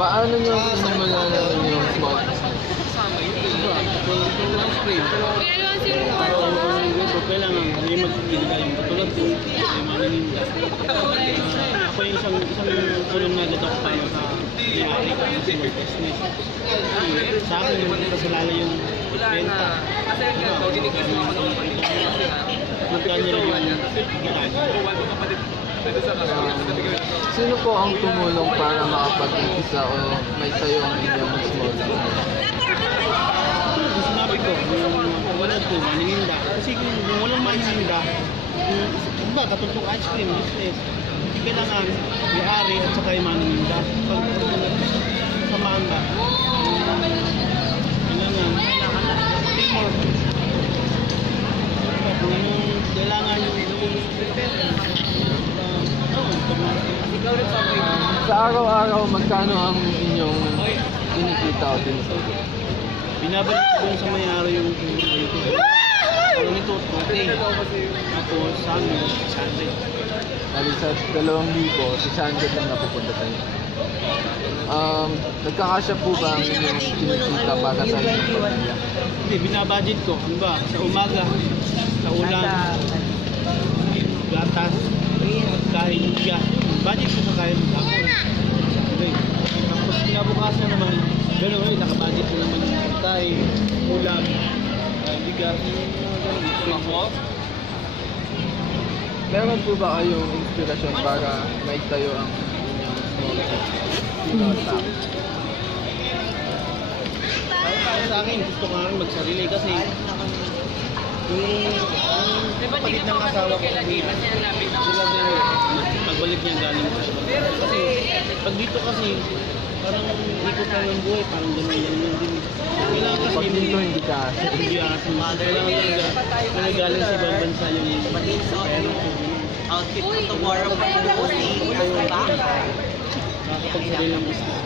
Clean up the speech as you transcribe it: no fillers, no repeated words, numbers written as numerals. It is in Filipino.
Paano nyo sinimula naman yung small business? Kailangan may magpipili yung katulad ko, may manininda. Ako yung isang tulong na dito tayo sa may-ari ka sa small business. Sa akin yung kasalala yung benta. Magkano rin yung Sino po ang tumulong para makapag-umpisa o may tayo ang inyong small business? Sinabi ko, wala ko, manininda. Kasi kung walang manininda, iba, katulong ice cream business. Hindi kailangan may-ari at saka yung manininda. Pag samaan ba, kailangan kailangan Sa araw-araw, magkano ang inyong kinikita o tinutulog? binabalik ko sa may-ari yung parang ito, 20. Tapos sa amin, Sunday. Dahil sa 2,000, si Sandra ang napupunta sa inyo. Nagkakasya po ba ang inyong kinikita para sa inyong pamilya? Hindi, binabudget ko. Ano ba? Sa umaga, sa ulam, gatas, kain, gas. Budget ko sa kain ng hapon. Okay. Tapos kinabukasan naman, gano'n eh, nakabudget ko naman yung pagkain, ulam, bigas, gano'n. Meron po ba kayong inspirasyon para maitayo ang inyong small business? Para sa akin, gusto ko nga rin magsarili kasi yung kapatid ng asawa ko sila din pagbalik niya galing sa kasi pag dito kasi parang ikot lang ng buhay, parang gano'n lang din. Kailangan kasi Pag dito hindi ka hindi asin. Kailangan talaga kung galing sa ibang bansa yung Outfit for tomorrow pa yung posting. nakakapagsarili ng business.